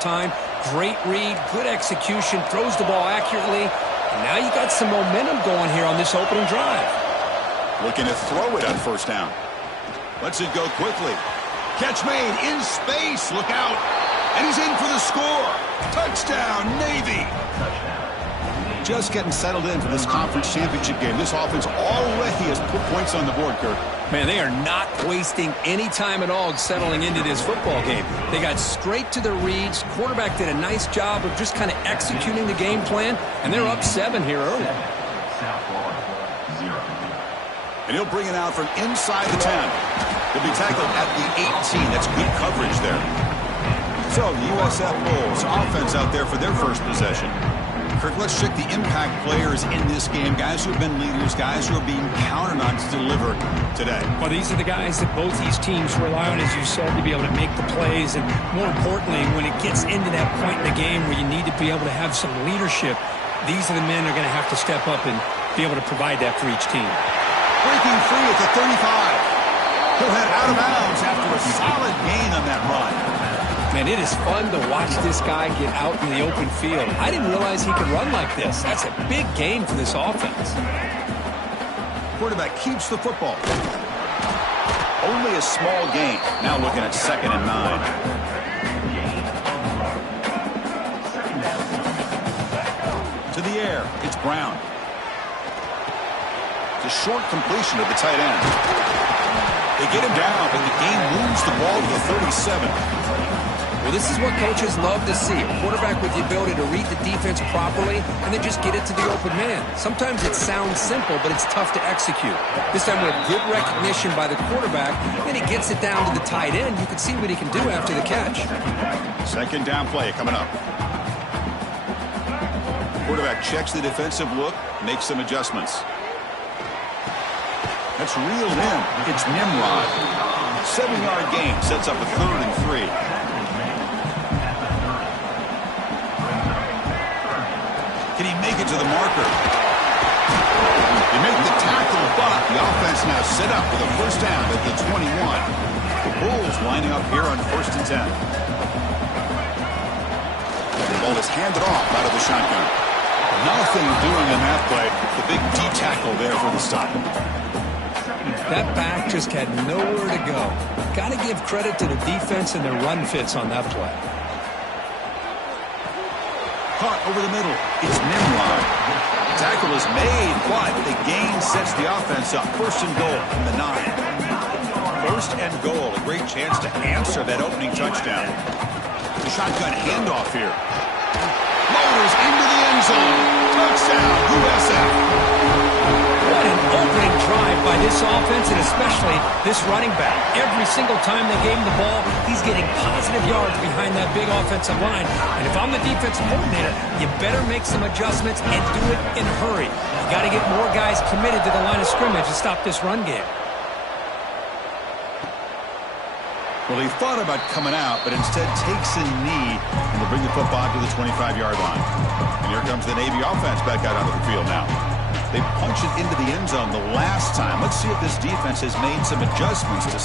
time. Great read, good execution, throws the ball accurately. And now you got some momentum going here on this opening drive. Looking to throw it on first down. Lets it go quickly. Catch made in space. Look out. And he's in for the score. Touchdown, Navy. Just getting settled in for this conference championship game. This offense already has put points on the board, Kirk. Man, they are not wasting any time at all settling into this football game. They got straight to the reads. Quarterback did a nice job of just kind of executing the game plan, and they're up 7 here early. And he'll bring it out from inside the 10. He'll be tackled at the 18. That's good coverage there. So the USF Bulls offense out there for their first possession. Kirk, let's check the impact players in this game. Guys who have been leaders, guys who are being counted on to deliver today. Well, these are the guys that both these teams rely on, as you said, to be able to make the plays. And more importantly, when it gets into that point in the game where you need to be able to have some leadership, these are the men that are going to have to step up and be able to provide that for each team. Breaking free at the 35. He'll head out of bounds after a solid gain on that run. Man, it is fun to watch this guy get out in the open field. I didn't realize he could run like this. That's a big gain for this offense. Quarterback keeps the football. Only a small gain. Now looking at 2nd and 9. To the air. It's Brown. It's a short completion to the tight end. They get him down, but the game moves the ball to the 37. Well, this is what coaches love to see. A quarterback with the ability to read the defense properly and then just get it to the open man. Sometimes it sounds simple, but it's tough to execute. This time with good recognition by the quarterback, and he gets it down to the tight end. You can see what he can do after the catch. 2nd down play coming up. Quarterback checks the defensive look, makes some adjustments. That's reeled in. It's Nimrod. 7-yard gain sets up a 3rd and 3. Can he make it to the marker? They make the tackle, but the offense now set up with a first down at the 21. The Bulls lining up here on 1st and 10. The ball is handed off out of the shotgun. Nothing doing in that play. The big D-tackle there for the stop. That back just had nowhere to go. Got to give credit to the defense and their run fits on that play. Caught over the middle. It's Nimrod. The tackle is made, but the gain sets the offense up. 1st and goal from the 9. 1st and goal. A great chance to answer that opening touchdown. The shotgun handoff here. Motors into the end zone. Touchdown, USF. What an opening drive by this offense, and especially this running back. Every single time they gave him the ball, he's getting positive yards behind that big offensive line. And if I'm the defensive coordinator, you better make some adjustments and do it in a hurry. You got to get more guys committed to the line of scrimmage to stop this run game. Well, he thought about coming out, but instead takes a knee and will bring the football to the 25-yard line. And here comes the Navy offense back out onto the field now. They punch it into the end zone the last time. Let's see if this defense has made some adjustments to...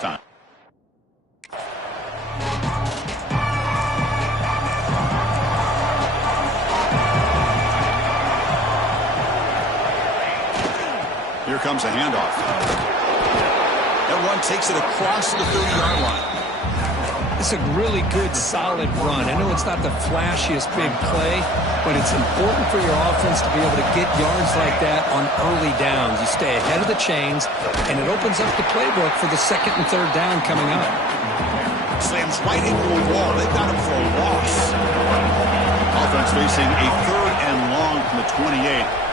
time. Here comes a handoff. That one takes it across the 30-yard line. It's a really good, solid run. I know it's not the flashiest big play, but it's important for your offense to be able to get yards like that on early downs. You stay ahead of the chains, and it opens up the playbook for the 2nd and 3rd down coming up. Slams right into a wall. They've got him for a loss. Offense facing a 3rd and long from the 28.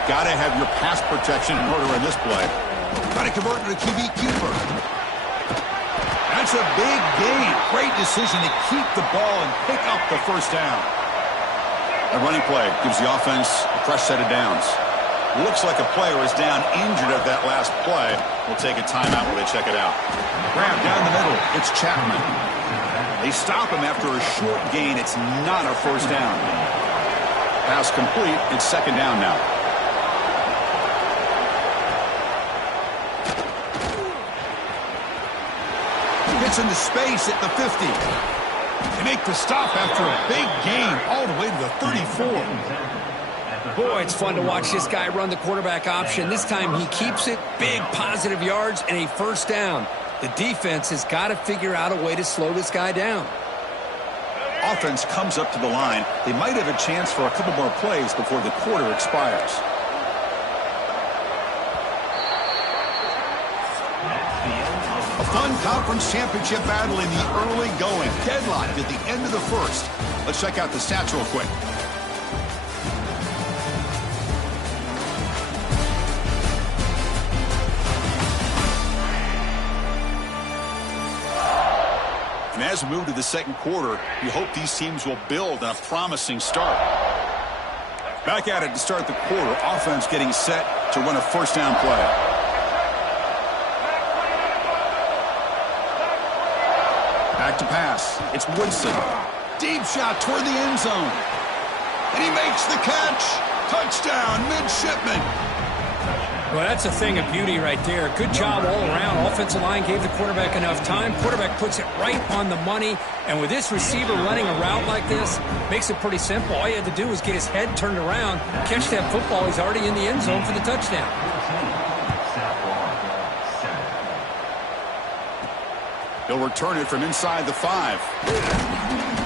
Got to have your pass protection in order in this play. Got to convert to the QB keeper. That's a big gain. Great decision to keep the ball and pick up the first down. A running play gives the offense a fresh set of downs. Looks like a player is down injured at that last play. We'll take a timeout while they check it out. Grab down the middle. It's Chapman. They stop him after a short gain. It's not a first down. Pass complete. It's second down now. Gets into space at the 50. They make the stop after a big gain all the way to the 34. Boy, it's fun to watch this guy run the quarterback option. This time he keeps it, big positive yards, and a first down. The defense has got to figure out a way to slow this guy down. Offense comes up to the line. They might have a chance for a couple more plays before the quarter expires. A fun conference championship battle in the early going. Deadlocked at the end of the first. Let's check out the stats real quick. And as we move to the second quarter, we hope these teams will build on a promising start. Back at it to start the quarter. Offense getting set to run a first down play. Back to pass. It's Woodson. Deep shot toward the end zone. And he makes the catch. Touchdown, midshipman. Well, that's a thing of beauty right there. Good job all around. Offensive line gave the quarterback enough time. Quarterback puts it right on the money. And with this receiver running a route like this, makes it pretty simple. All you had to do was get his head turned around, catch that football. He's already in the end zone for the touchdown. He'll return it from inside the 5.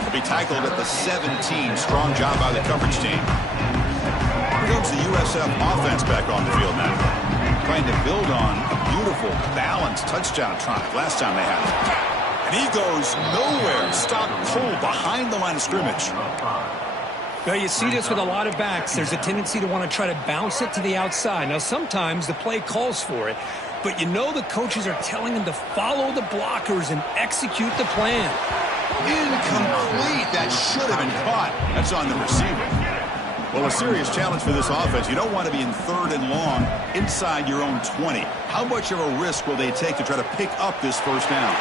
He'll be tackled at the 17. Strong job by the coverage team. Here comes the USF offense back on the field now. Trying to build on a beautiful, balanced touchdown drive last time they had it. And he goes nowhere. Stop cold behind the line of scrimmage. Well, you see this with a lot of backs. There's a tendency to want to try to bounce it to the outside. Now, sometimes the play calls for it, but you know the coaches are telling them to follow the blockers and execute the plan. Incomplete. That should have been caught. That's on the receiver. Well, a serious challenge for this offense. You don't want to be in third and long inside your own 20. How much of a risk will they take to try to pick up this first down?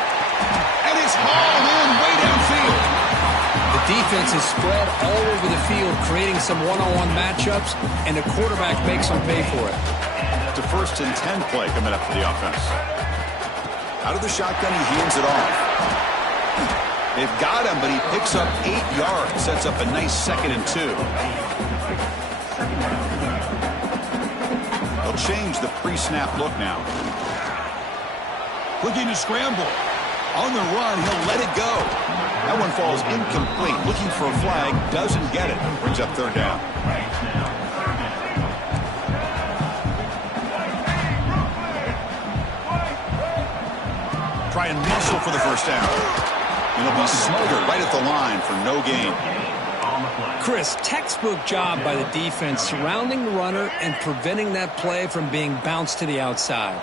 And it's hauled in way downfield. The defense is spread all over the field, creating some one-on-one matchups, and the quarterback makes them pay for it. It's a 1st and 10 play coming up for the offense. Out of the shotgun, he hands it off. They've got him, but he picks up 8 yards. Sets up a nice 2nd and 2. They'll change the pre-snap look now. Looking to scramble. On the run, he'll let it go. That one falls incomplete. Looking for a flag, doesn't get it. Brings up 3rd down. Try and muscle for the first down. And it'll be smothered right at the line for no gain. Chris, textbook job by the defense surrounding the runner and preventing that play from being bounced to the outside.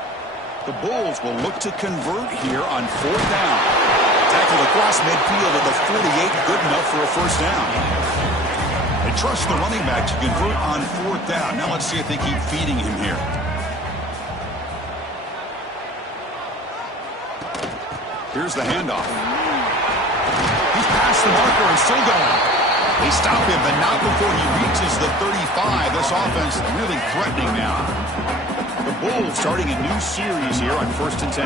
The Bulls will look to convert here on 4th down. Tackle across midfield at the 48, good enough for a first down. They trust the running back to convert on 4th down. Now let's see if they keep feeding him here. Here's the handoff. He's past the marker and still going. They stop him, but not before he reaches the 35. This offense really threatening now. The Bulls starting a new series here on 1st and 10.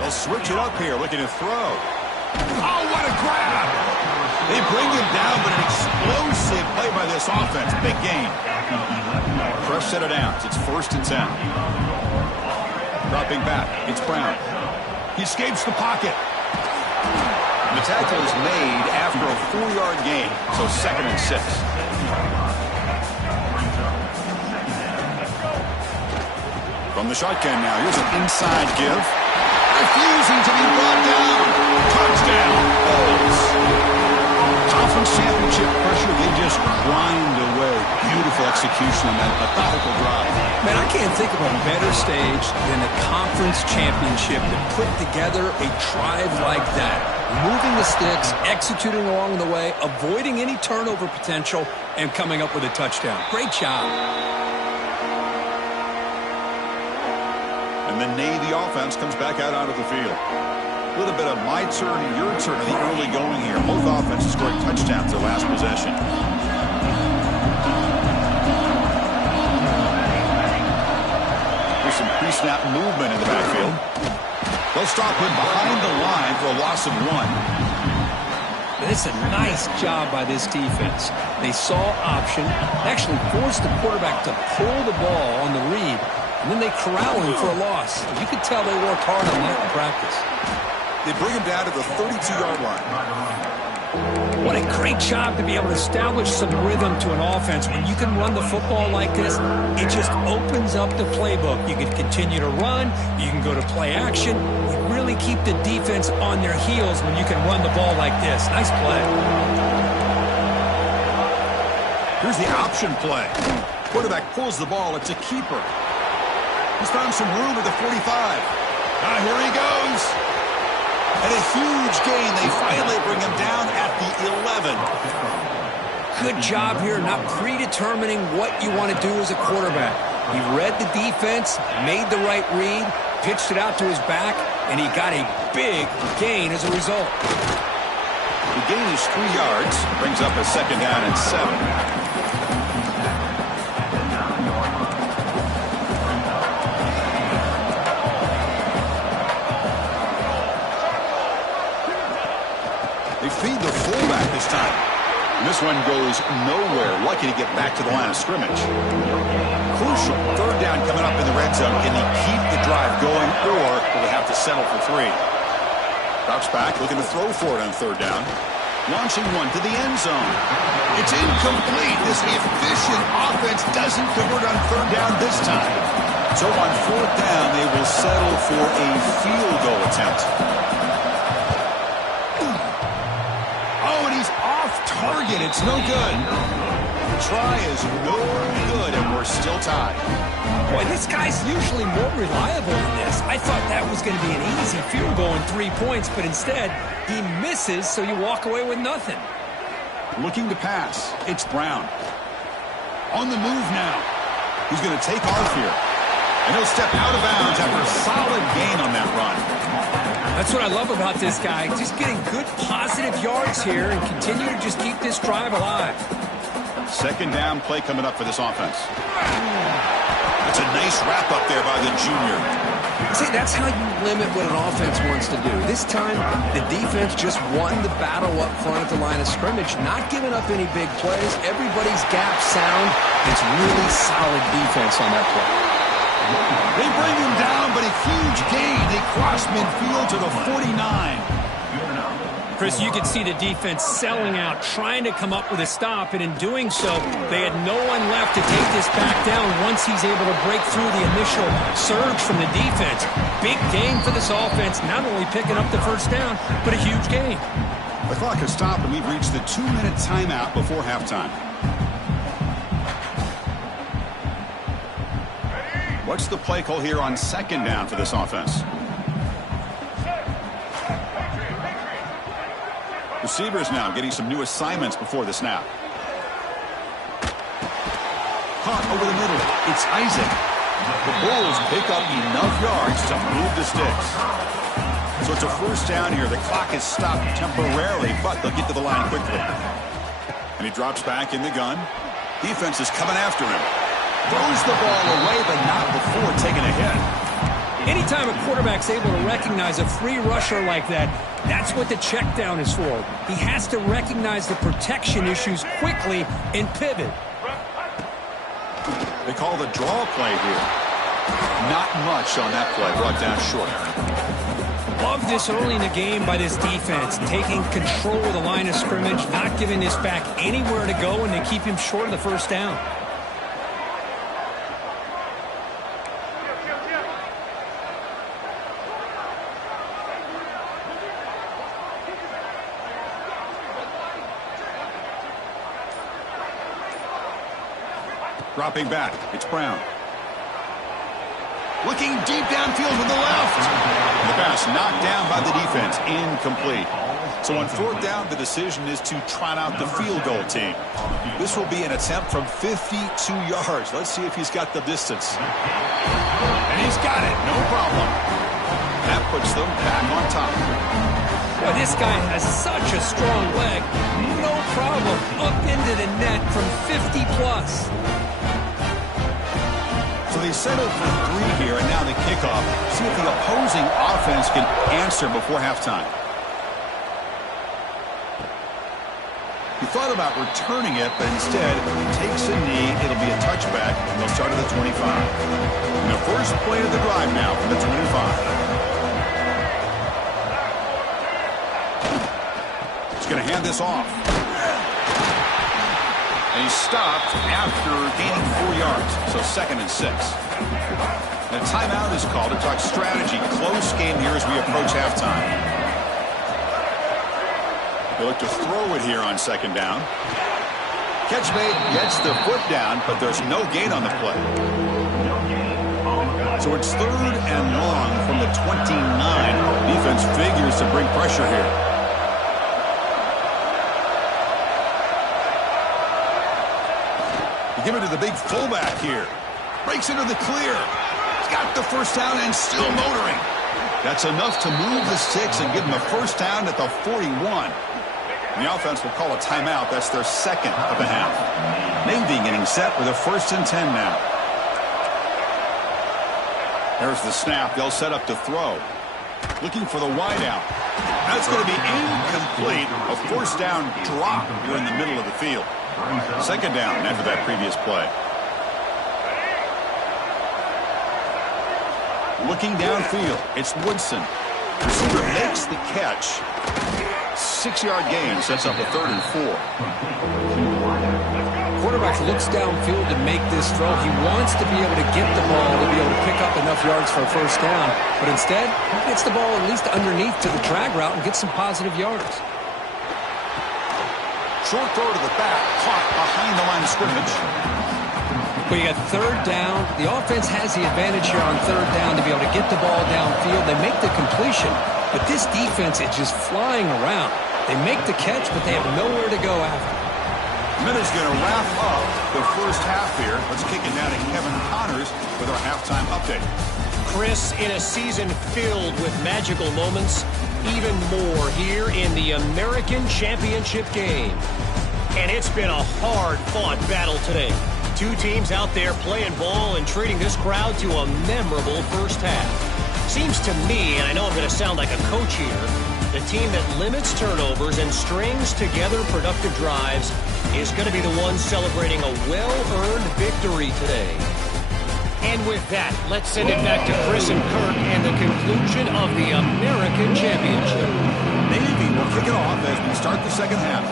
They'll switch it up here, looking to throw. Oh, what a grab! They bring him down, but an explosive play by this offense. Big game. Crush set of downs. It's 1st and 10. Dropping back. It's Brown. He escapes the pocket. The tackle is made after a 4-yard gain, so 2nd and 6. From the shotgun now, here's an inside give. Refusing to be brought down. Touchdown, Bulls. Conference championship pressure, they just grind away. Beautiful execution on that methodical drive. Man, I can't think of a better stage than the conference championship to put together a drive like that. Moving the sticks, executing along the way, avoiding any turnover potential, and coming up with a touchdown. Great job. And the Navy offense comes back out onto the field. A little bit of my turn, your turn in the early going here. Both offenses scoring touchdowns their last possession. There's some pre-snap movement in the backfield. They'll stop him behind the line for a loss of 1. It's a nice job by this defense. They saw option, actually forced the quarterback to pull the ball on the read, and then they corral him for a loss. You could tell they worked hard on that in practice. They bring him down to the 32-yard line. What a great job to be able to establish some rhythm to an offense. When you can run the football like this, it just opens up the playbook. You can continue to run. You can go to play action. You really keep the defense on their heels when you can run the ball like this. Nice play. Here's the option play. Quarterback pulls the ball. It's a keeper. He's found some room at the 45. Here he goes. And a huge gain. They finally bring him down at the 11. Good job here, not predetermining what you want to do as a quarterback. He read the defense, made the right read, pitched it out to his back, and he got a big gain as a result. The gain is 3 yards. Brings up a 2nd down and 7. Feed the fullback this time. And this one goes nowhere. Lucky to get back to the line of scrimmage. Crucial 3rd down coming up in the red zone. Can he keep the drive going, or will he have to settle for 3? Drops back, looking to throw for it on 3rd down. Launching one to the end zone. It's incomplete. This efficient offense doesn't convert on 3rd down this time. So on 4th down, they will settle for a field goal attempt. Target, it's no good. The try is no good, and we're still tied. Boy, this guy's usually more reliable than this. I thought that was going to be an easy field goal in 3 points, but instead, he misses, so you walk away with nothing. Looking to pass. It's Brown. On the move now. He's going to take off here. And he'll step out of bounds after a solid gain on that run. That's what I love about this guy. Just getting good positive yards here and continue to just keep this drive alive. 2nd down play coming up for this offense. That's a nice wrap up there by the junior. See, that's how you limit what an offense wants to do. This time, the defense just won the battle up front at the line of scrimmage, not giving up any big plays. Everybody's gap sound. It's really solid defense on that play. They bring him down, but a huge gain. They cross midfield to the 49. Chris, you could see the defense selling out, trying to come up with a stop, and in doing so, they had no one left to take this back down once he's able to break through the initial surge from the defense. Big gain for this offense, not only picking up the 1st down, but a huge gain. The clock has stopped, and we've reached the 2-minute timeout before halftime. What's the play call here on 2nd down for this offense? Receivers now getting some new assignments before the snap. Caught over the middle. It's Isaac. The Bulls pick up enough yards to move the sticks. So it's a 1st down here. The clock is stopped temporarily, but they'll get to the line quickly. And he drops back in the gun. Defense is coming after him. Throws the ball away, but not before taking a hit. Anytime a quarterback's able to recognize a free rusher like that, that's what the check down is for. He has to recognize the protection issues quickly and pivot. They call the draw play here. Not much on that play, brought down short. Love this early in the game by this defense, taking control of the line of scrimmage, not giving this back anywhere to go, and they keep him short of the 1st down. Dropping back, it's Brown. Looking deep downfield with the left. The pass knocked down by the defense, incomplete. So on fourth down, the decision is to trot out the field goal team. This will be an attempt from 52 yards. Let's see if he's got the distance. And he's got it. No problem. That puts them back on top. Boy, this guy has such a strong leg. No problem. Up into the net from 50 plus. So they settled for 3 here, and now the kickoff. See if the opposing offense can answer before halftime. He thought about returning it, but instead takes a knee. It'll be a touchback, and they'll start at the 25. And the first play of the drive now from the 25. He's going to hand this off. And he's stopped after gaining 4 yards, so 2nd and 6. And a timeout is called to talk strategy. Close game here as we approach halftime. They look to throw it here on 2nd down. Catch made, gets the foot down, but there's no gain on the play. So it's 3rd and long from the 29. Defense figures to bring pressure here. They give it to the big fullback here. Breaks into the clear. He's got the first down and still motoring. That's enough to move the sticks and give them a first down at the 41. The offense will call a timeout. That's their 2nd of the half. Navy getting set with a 1st and 10 now. There's the snap. They'll set up to throw. Looking for the wideout. That's going to be incomplete. A first down drop here in the middle of the field. 2nd down after that previous play. Looking downfield. It's Woodson. Receiver makes the catch. 6-yard gain sets up a 3rd and 4. Quarterback looks downfield to make this throw. He wants to be able to get the ball to be able to pick up enough yards for a first down. But instead, he gets the ball at least underneath to the drag route and gets some positive yards. Short throw to the back, caught behind the line of scrimmage. But you got 3rd down. The offense has the advantage here on 3rd down to be able to get the ball downfield. They make the completion, but this defense is just flying around. They make the catch, but they have nowhere to go after. Minute's going to wrap up the first half here. Let's kick it now to Kevin Connors with our halftime update. Chris, in a season filled with magical moments, even more here in the American Championship game. And it's been a hard-fought battle today. 2 teams out there playing ball and treating this crowd to a memorable first half. Seems to me, and I know I'm going to sound like a coach here, the team that limits turnovers and strings together productive drives is going to be the one celebrating a well-earned victory today. And with that, let's send it back to Chris and Kirk and the conclusion of the American Championship. Navy will kick it off as we start the second half.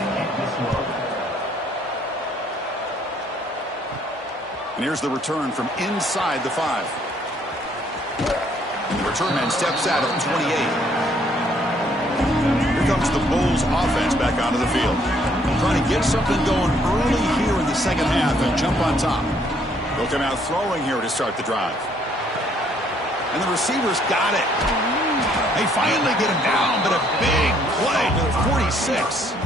And here's the return from inside the 5. The return man steps out at the 28. Here comes the Bulls offense back onto the field. Trying to get something going early here in the second half and jump on top. They'll come out throwing here to start the drive. And the receivers got it. They finally get him down, but a big play to the 46.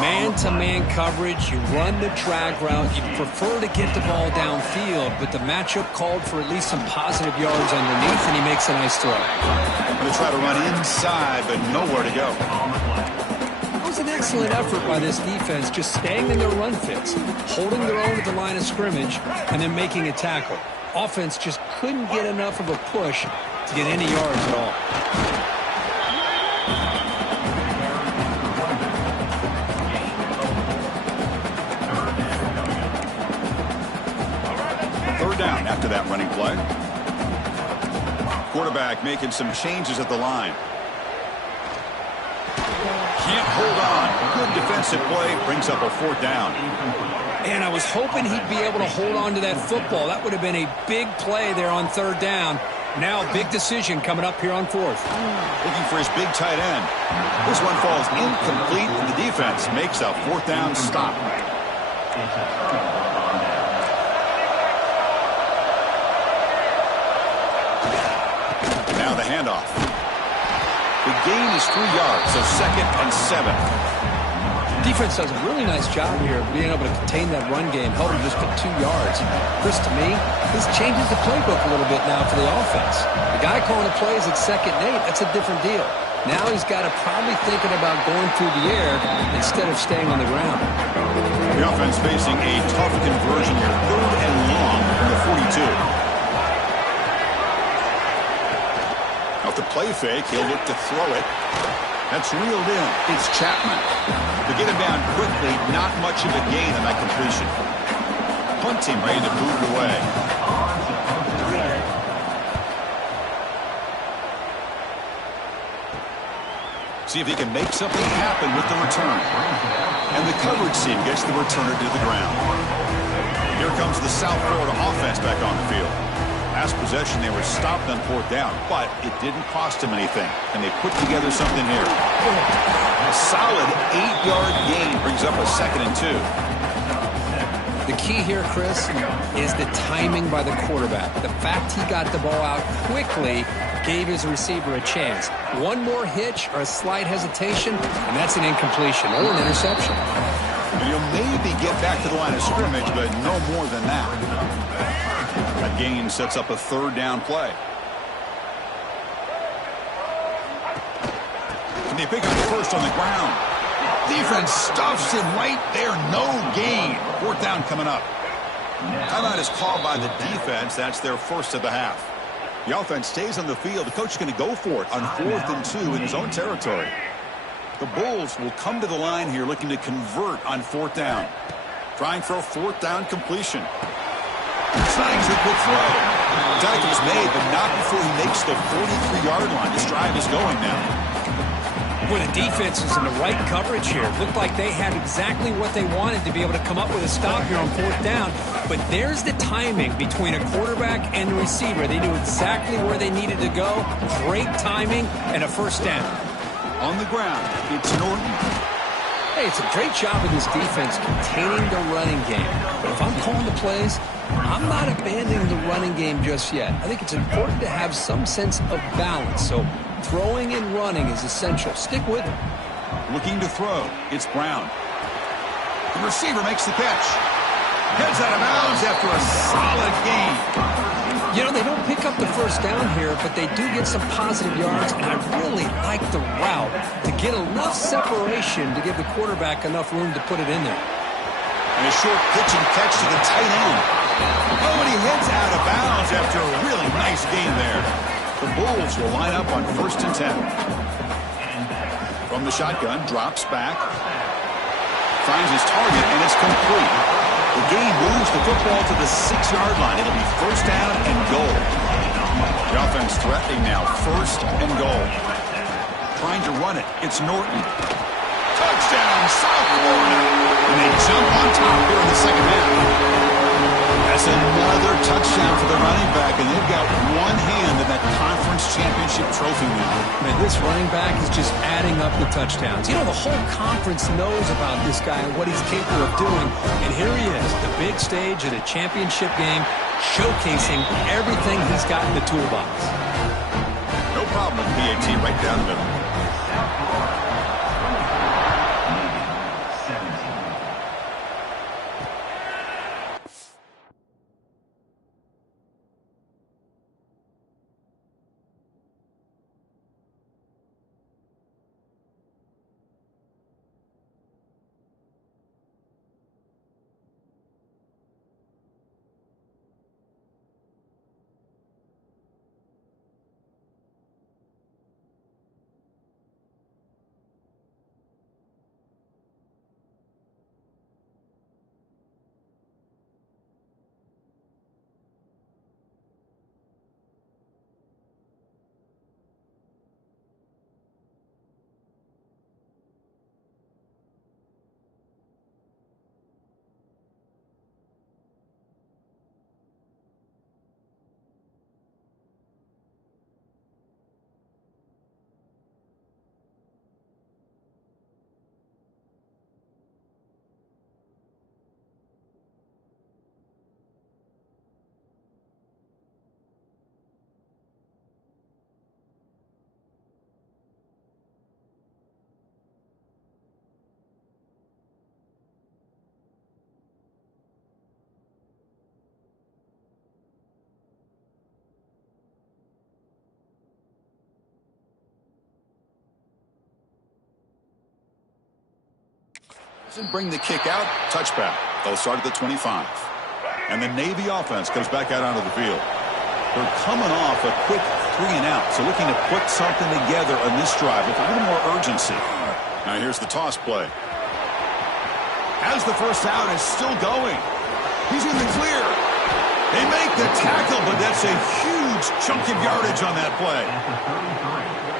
Man-to-man coverage, you run the drag route, you prefer to get the ball downfield, but the matchup called for at least some positive yards underneath, and he makes a nice throw. Going to try to run inside, but nowhere to go. It was an excellent effort by this defense, just staying in their run fits, holding their own at the line of scrimmage, and then making a tackle. Offense just couldn't get enough of a push to get any yards at all. Down after that running play. Quarterback making some changes at the line. Can't hold on. Good defensive play. Brings up a 4th down. And I was hoping he'd be able to hold on to that football. That would have been a big play there on 3rd down. Now a big decision coming up here on 4th. Looking for his big tight end. This one falls incomplete, and the defense makes a 4th down stop. Now the handoff. The gain is 3 yards, so 2nd and 7. Defense does a really nice job here of being able to contain that run game, held him just to 2 yards. Chris, to me, this changes the playbook a little bit now for the offense. The guy calling the plays at 2nd and 8, that's a different deal. Now he's got to probably thinking about going through the air instead of staying on the ground. The offense facing a tough conversion here, 3rd and long from the 42. Off the play fake, he'll look to throw it. That's reeled in. It's Chapman. To get him down quickly, not much of a gain on that completion. Punt team ready to move it away. See if he can make something happen with the return. And the coverage team gets the returner to the ground. Here comes the South Florida offense back on the field. Last possession, they were stopped on 4th down, but it didn't cost them anything. And they put together something here. A solid 8-yard gain brings up a 2nd and 2. The key here, Chris, is the timing by the quarterback. The fact he got the ball out quickly gave his receiver a chance. One more hitch or a slight hesitation, and that's an incompletion or an interception. You'll maybe get back to the line of scrimmage, but no more than that. That gain sets up a 3rd down play. Can they pick up the first on the ground? Defense stuffs him right there. No gain. 4th down coming up. Timeout is called by the defense. That's their first of the half. The offense stays on the field. The coach is going to go for it on 4th and 2 in his own territory. The Bulls will come to the line here looking to convert on 4th down. Trying for a 4th down completion. Snags a quick throw. Tackle's made, but not before he makes the 43-yard line. This drive is going now. Well, the defense is in the right coverage here. It looked like they had exactly what they wanted to be able to come up with a stop here on 4th down. But there's the timing between a quarterback and the receiver. They knew exactly where they needed to go. Great timing and a 1st down. On the ground, it's Norton. Hey, it's a great job of this defense containing the running game. But if I'm calling the plays, I'm not abandoning the running game just yet. I think it's important to have some sense of balance. So throwing and running is essential. Stick with it. Looking to throw. It's Brown. The receiver makes the catch. Heads out of bounds after a solid gain. You know, they don't pick up the 1st down here, but they do get some positive yards, and I really like the route to get enough separation to give the quarterback enough room to put it in there. And a short pitch and catch to the tight end. Oh, and he heads out of bounds after a really nice gain there. The Bulls will line up on 1st and 10. From the shotgun, drops back. Finds his target, and it's complete. The game moves the football to the 6-yard line. It'll be 1st down and goal. The offense threatening now, 1st and goal. Trying to run it. It's Norton. Touchdown, South Florida. And they jump on top here in the 2nd half. That's another touchdown for the running back, and they've got one hand in that conference championship trophy now. Man, this running back is just adding up the touchdowns. You know, the whole conference knows about this guy and what he's capable of doing. And here he is, the big stage of the championship game, showcasing everything he's got in the toolbox. No problem with PAT right down the middle. Doesn't bring the kick out. Touchback. They'll start at the 25. And the Navy offense comes back out onto the field. They're coming off a quick 3-and-out, so looking to put something together on this drive with a little more urgency. Now here's the toss play. As the first down is still going. He's in the clear. They make the tackle, but that's a huge chunk of yardage on that play.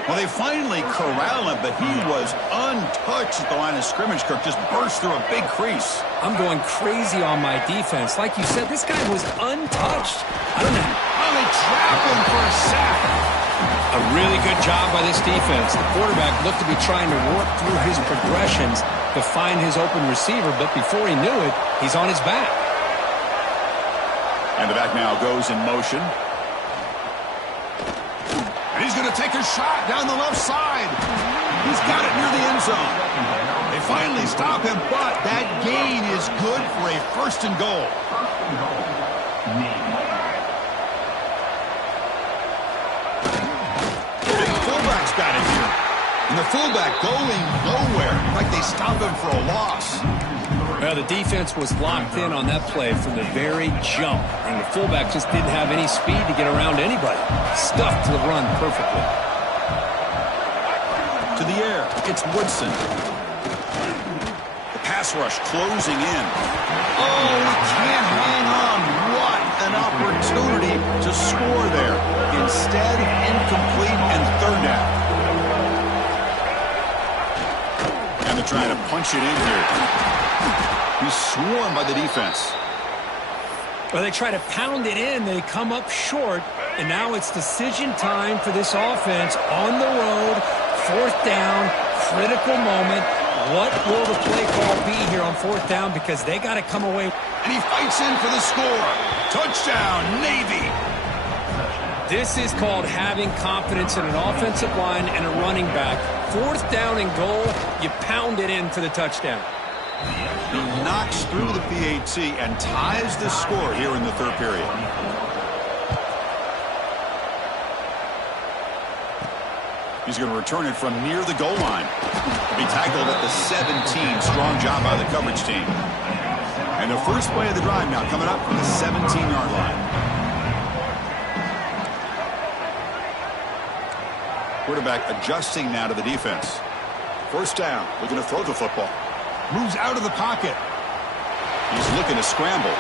Well, they finally corral him, but he was untouched at the line of scrimmage. Kirk just burst through a big crease. I'm going crazy on my defense. Like you said, this guy was untouched. I don't know. Oh, they trap him for a sack. A really good job by this defense. The quarterback looked to be trying to work through his progressions to find his open receiver, but before he knew it, he's on his back. And the back now goes in motion. And he's going to take a shot down the left side. He's got it near the end zone. They finally stop him, but that gain is good for a 1st and goal. Big fullback's got it here. And the fullback going nowhere. Like they stop him for a loss. Well, the defense was locked in on that play from the very jump, and the fullback just didn't have any speed to get around anybody. Stuffed the run perfectly. To the air, it's Woodson. The pass rush closing in. Oh, he can't hang on. What an opportunity to score there. Instead, incomplete and 3rd down. And they're trying to punch it in here. He's swarmed by the defense. Well, they try to pound it in. They come up short, and now it's decision time for this offense on the road. 4th down, critical moment. What will the play call be here on 4th down? Because they got to come away. And he fights in for the score. Touchdown, Navy. This is called having confidence in an offensive line and a running back. 4th down and goal, you pound it in for the touchdown. He knocks through the PAT and ties the score here in the 3rd period. He's going to return it from near the goal line. He'll be tackled at the 17. Strong job by the coverage team. And the first play of the drive now coming up from the 17-yard line. Quarterback adjusting now to the defense. 1st down. Looking to throw the football. Moves out of the pocket. He's looking to scramble.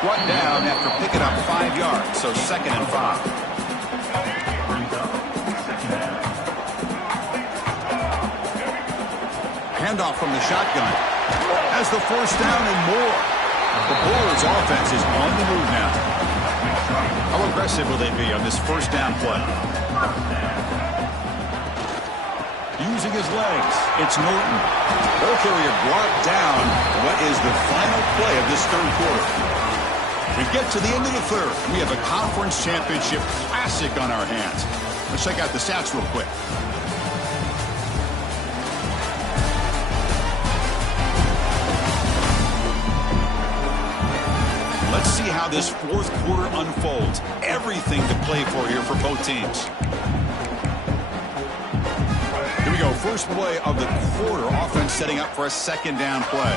Brought down after picking up 5 yards, so 2nd and 5. Handoff from the shotgun. Has the 1st down and more. The Bulls offense is on the move now. How aggressive will they be on this 1st down play? Using his legs, it's Norton. Ball carrier brought down. What is the final play of this 3rd quarter? We get to the end of the 3rd. We have a conference championship classic on our hands. Let's check out the stats real quick. Let's see how this 4th quarter unfolds. Everything to play for here for both teams. Here we go. First play of the quarter. Offense setting up for a 2nd down play.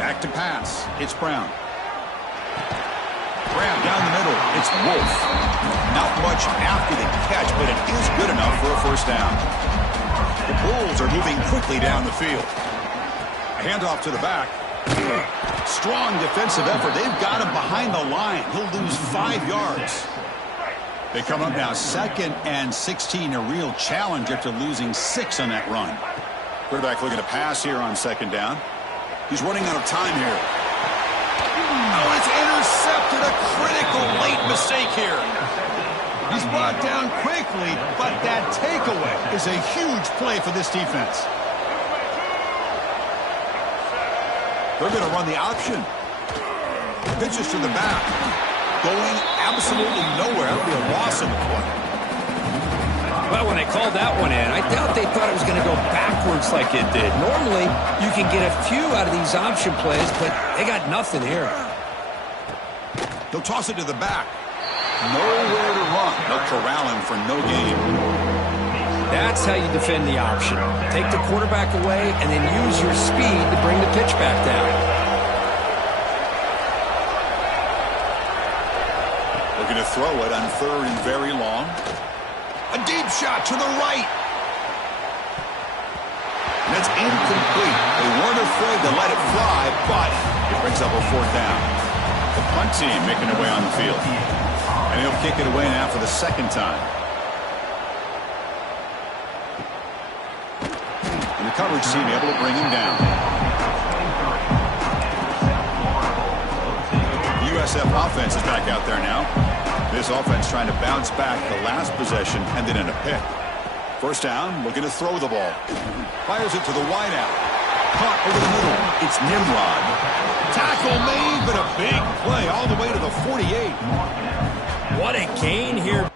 Back to pass. It's Brown. Grab down the middle. It's Wolf. Not much after the catch, but it is good enough for a 1st down. The Bulls are moving quickly down the field. A handoff to the back. Strong defensive effort. They've got him behind the line. He'll lose 5 yards. They come up now 2nd and 16, a real challenge after losing 6 on that run. Quarterback looking to pass here on 2nd down. He's running out of time here. Oh, it's intercepted. A critical late mistake here. He's brought down quickly, but that takeaway is a huge play for this defense. They're going to run the option. Pitches to the back. Going absolutely nowhere. That'll be a loss in the play. Well, when they called that one in, I doubt they thought it was going to go backwards like it did. Normally, you can get a few out of these option plays, but they got nothing here. They'll toss it to the back. Nowhere to run. They'll corral him for no gain. That's how you defend the option. Take the quarterback away and then use your speed to bring the pitch back down. Looking to throw it on 3rd and very long. A deep shot to the right. And that's incomplete. They weren't afraid to let it fly, but it brings up a 4th down. The punt team making their way on the field. And he'll kick it away now for the 2nd time. And the coverage team able to bring him down. The USF offense is back out there now. This offense trying to bounce back. The last possession ended in a pick. 1st down, looking to throw the ball. Fires it to the wideout. Caught over the middle. It's Nimrod. Tackle made, but a big play all the way to the 48. What a gain here.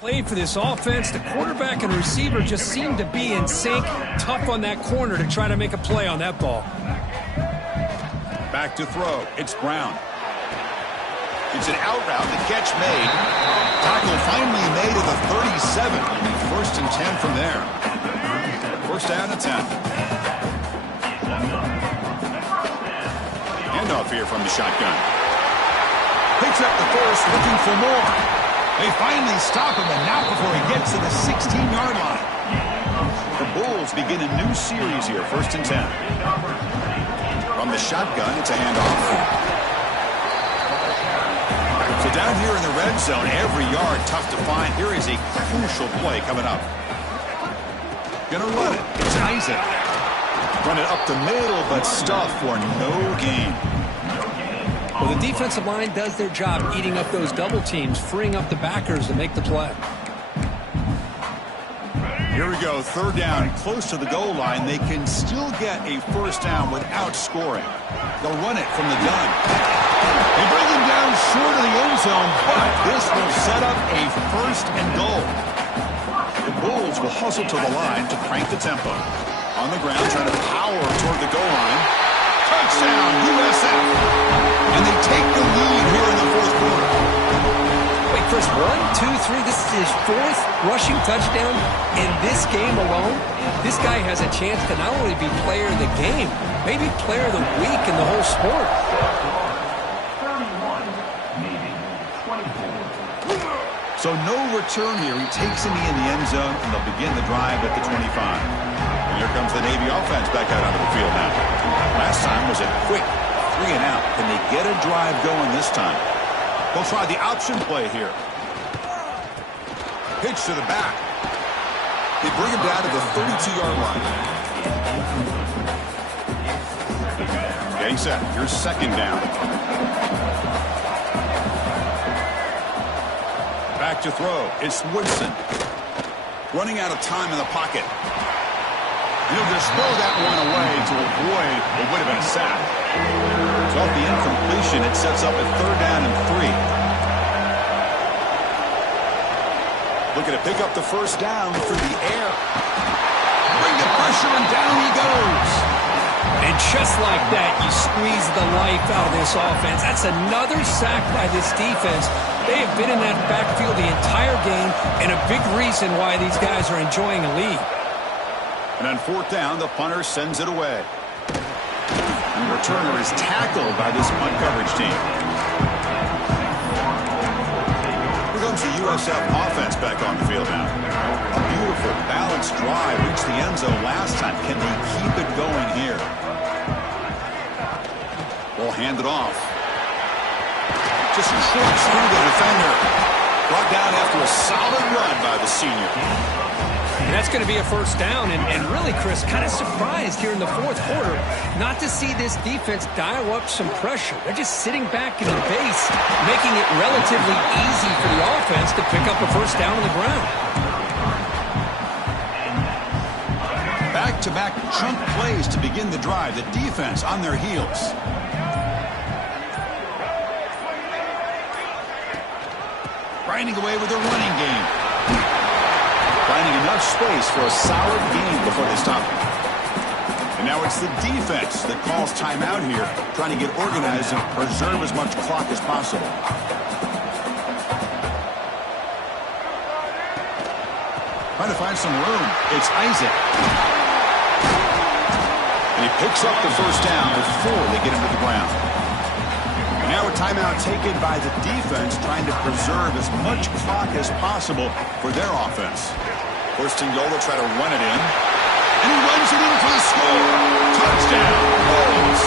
Play for this offense. The quarterback and receiver just seem to be in sync. Tough on that corner to try to make a play on that ball. Back to throw. It's Brown. It's an out route. The catch made. Tackle finally made at the 37. It'll be 1st and 10 from there. 1st down and 10. Handoff here from the shotgun. Picks up the first, looking for more. They finally stop him, and not before he gets to the 16-yard line. The Bulls begin a new series here, 1st and 10. From the shotgun, it's a handoff. So down here in the red zone, every yard tough to find. Here is a crucial play coming up. Gonna run it. It's Isaac. Run it up the middle, but stuff for no gain. Well, the defensive line does their job eating up those double teams, freeing up the backers to make the play. Here we go, 3rd down, close to the goal line. They can still get a 1st down without scoring. They'll run it from the gun. They bring him down short of the end zone, but this will set up a 1st and goal. The Bulls will hustle to the line to crank the tempo. On the ground, trying to power toward the goal line. Touchdown, USF. And they take the lead here in the 4th quarter. Wait, Chris, 1, 2, 3. This is his 4th rushing touchdown in this game alone. This guy has a chance to not only be player of the game, maybe player of the week in the whole sport. So no return here. He takes him in the end zone, and they'll begin the drive at the 25. And here comes the Navy offense back out onto the field now. Last time was a quick 3 and out. Can they get a drive going this time? They'll try the option play here. Pitch to the back. They bring him down to the 32-yard line. Getting set. Here's 2nd down. Back to throw. It's Woodson. Running out of time in the pocket. He'll just throw that one away to avoid what would have been a sack. So off the incompletion, it sets up a 3rd down and 3. Looking to pick up the 1st down through the air. Bring the pressure, and down he goes. And just like that, you squeeze the life out of this offense. That's another sack by this defense. They have been in that backfield the entire game, and a big reason why these guys are enjoying a lead. And on 4th down, the punter sends it away. And the returner is tackled by this punt coverage team. Here comes the USF offense back on the field now. A beautiful, balanced drive reached the end zone last time. Can they keep it going here? Ball handed off. Just trips through the defender. Brought down after a solid run by the senior. And that's going to be a 1st down. And really, Chris, kind of surprised here in the 4th quarter not to see this defense dial up some pressure. They're just sitting back in the base, making it relatively easy for the offense to pick up a 1st down on the ground. Back-to-back chunk plays to begin the drive. The defense on their heels. Grinding away with their running game. Finding enough space for a solid gain before they stop it. And now it's the defense that calls timeout here, trying to get organized and preserve as much clock as possible. Trying to find some room. It's Isaac. And he picks up the 1st down before they get him to the ground. And now a timeout taken by the defense, trying to preserve as much clock as possible for their offense. 1st and goal, they'll try to run it in. And he runs it in for the score. Touchdown, Bulls.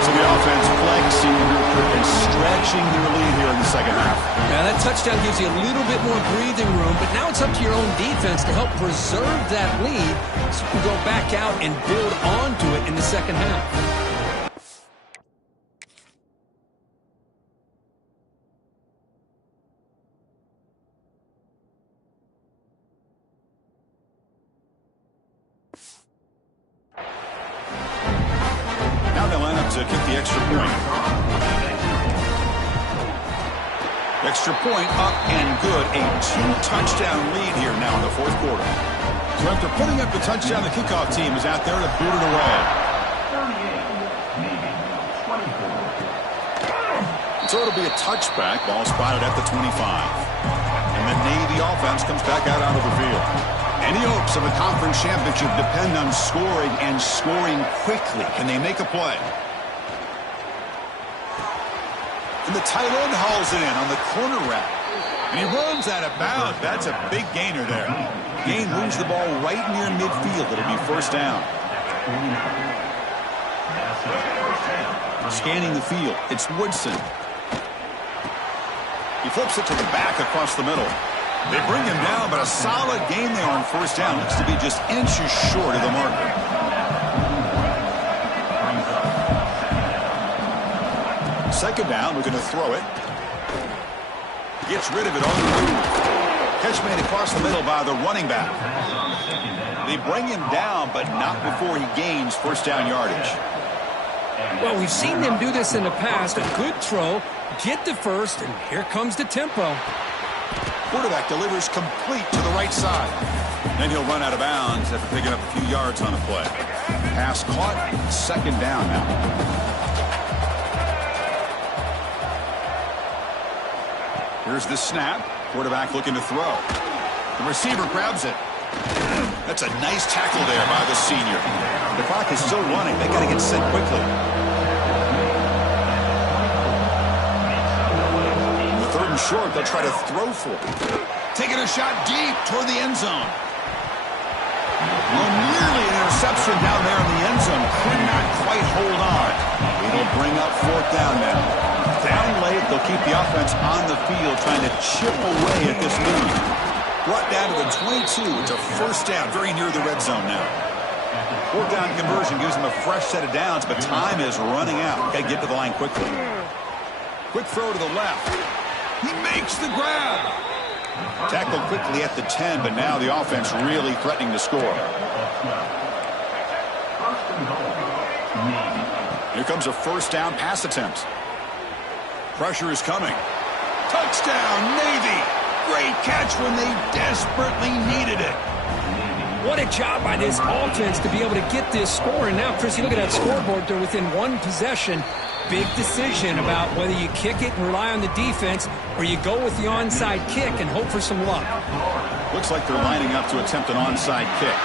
So the offense flexing and stretching their lead here in the 2nd half. Now that touchdown gives you a little bit more breathing room, but now it's up to your own defense to help preserve that lead so you can go back out and build onto it in the 2nd half. To kick the extra point. Extra point up and good. A 2-touchdown lead here now in the fourth quarter. So after putting up the touchdown, the kickoff team is out there to boot it away. So it'll be a touchback. Ball spotted at the 25. And the Navy offense comes back out onto the field. Any hopes of a conference championship depend on scoring and scoring quickly. Can they make a play? And the tight end hauls it in on the corner route. And he runs out of bounds. That's a big gainer there. Gain moves the ball right near midfield. It'll be first down. Scanning the field. It's Woodson. He flips it to the back across the middle. They bring him down, but a solid gain there on first down. Looks to be just inches short of the marker. Second down, we're going to throw it. Gets rid of it on the move. Catch made across the middle by the running back. They bring him down, but not before he gains first down yardage. Well, we've seen them do this in the past. A good throw, get the first, and here comes the tempo. Quarterback delivers complete to the right side. Then he'll run out of bounds after picking up a few yards on a play. Pass caught, second down now. Here's the snap. Quarterback looking to throw. The receiver grabs it. That's a nice tackle there by the senior. The clock is still running. They got to get set quickly. The third and short, they'll try to throw for it. Taking a shot deep toward the end zone. Well, nearly an interception down there in the end zone. Could not quite hold on. It'll bring up fourth down now. Down late, they'll keep the offense on the field trying to chip away at this lead. Brought down to the 22. It's a first down, very near the red zone now. Fourth down conversion gives them a fresh set of downs, but time is running out. Got to get to the line quickly. Quick throw to the left. He makes the grab. Tackled quickly at the 10, but now the offense really threatening to score. Here comes a first down pass attempt. Pressure is coming. Touchdown, Navy. Great catch when they desperately needed it. What a job by this offense to be able to get this score. And now, Chris, you look at that scoreboard, they're within one possession. Big decision about whether you kick it and rely on the defense or you go with the onside kick and hope for some luck. Looks like they're lining up to attempt an onside kick.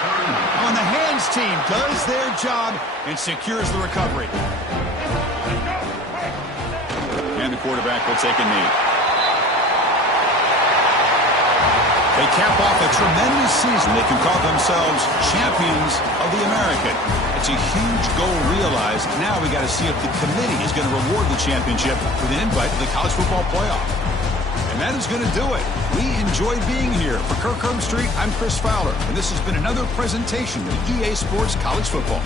On the hands team does their job and secures the recovery. And the quarterback will take a knee. They cap off a tremendous season. They can call themselves champions of the American. It's a huge goal realized. Now we got to see if the committee is going to reward the championship with an invite to the college football playoff. And that is going to do it. We enjoyed being here. For Kirk Herbstreit, I'm Chris Fowler, and this has been another presentation of EA Sports College Football.